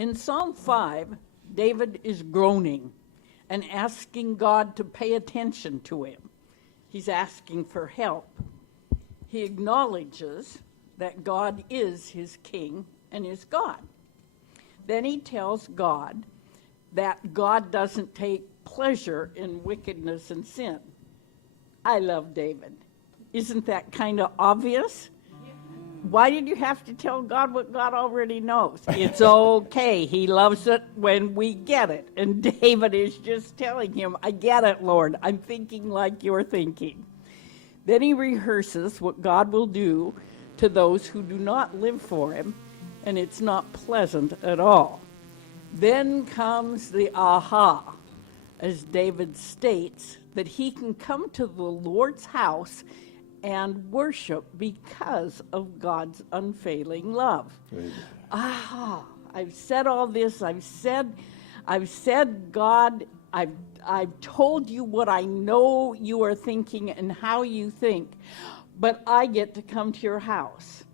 In Psalm 5, David is groaning and asking God to pay attention to him. He's asking for help. He acknowledges that God is his king and his God. Then he tells God that God doesn't take pleasure in wickedness and sin. I love David. Isn't that kind of obvious? Why did you have to tell God what God already knows? It's okay. He loves it when we get it. And David is just telling him, I get it, Lord. I'm thinking like you're thinking. Then he rehearses what God will do to those who do not live for him, and it's not pleasant at all. Then comes the aha, as David states, that he can come to the Lord's house and worship because of God's unfailing love. Amen. I've said all this. I've said, God, I've told you what I know you are thinking and how you think, but I get to come to your house.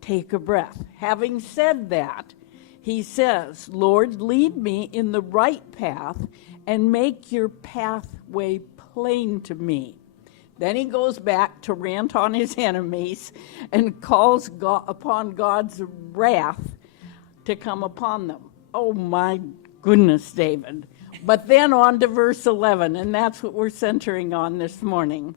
Take a breath. Having said that, he says, Lord, lead me in the right path and make your pathway plain to me. Then he goes back to rant on his enemies and calls upon God's wrath to come upon them. Oh my goodness, David. But then on to verse 11, and that's what we're centering on this morning.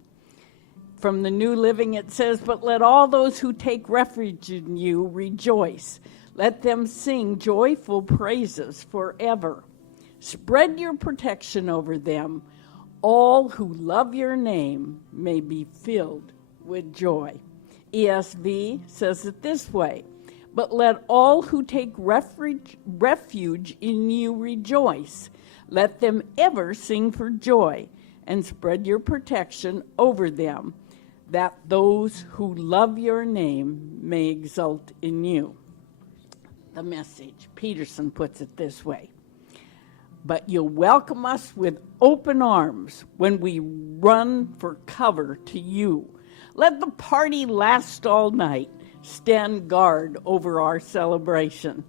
From the New Living it says, but let all those who take refuge in you rejoice. Let them sing joyful praises forever. Spread your protection over them. All who love your name may be filled with joy. ESV says it this way, but let all who take refuge in you rejoice. Let them ever sing for joy, and spread your protection over them, that those who love your name may exult in you. The Message, Peterson puts it this way. But you'll welcome us with open arms when we run for cover to you. Let the party last all night. Stand guard over our celebration.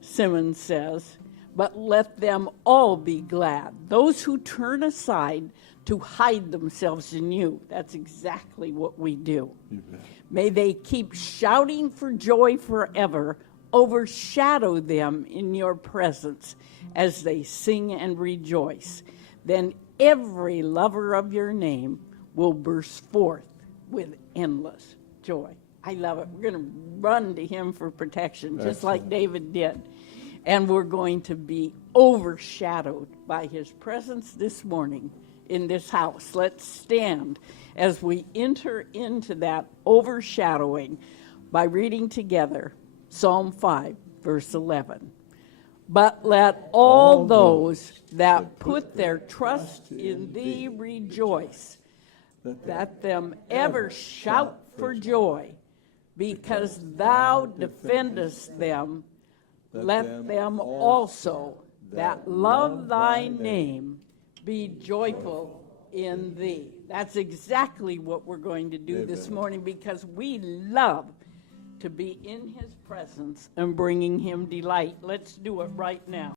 Simmons says, but let them all be glad. Those who turn aside to hide themselves in you. That's exactly what we do. Amen. May they keep shouting for joy forever. Overshadow them in your presence as they sing and rejoice. Then every lover of your name will burst forth with endless joy. I love it. We're going to run to him for protection, just Excellent. Like David did. And we're going to be overshadowed by his presence this morning in this house. Let's stand as we enter into that overshadowing by reading together Psalm 5, verse 11. But let all those that put their trust in thee rejoice. Let them ever shout for joy, because thou defendest them. Let them also that love thy name be joyful in thee. That's exactly what we're going to do this morning, because we love to be in his presence and bringing him delight. Let's do it right now.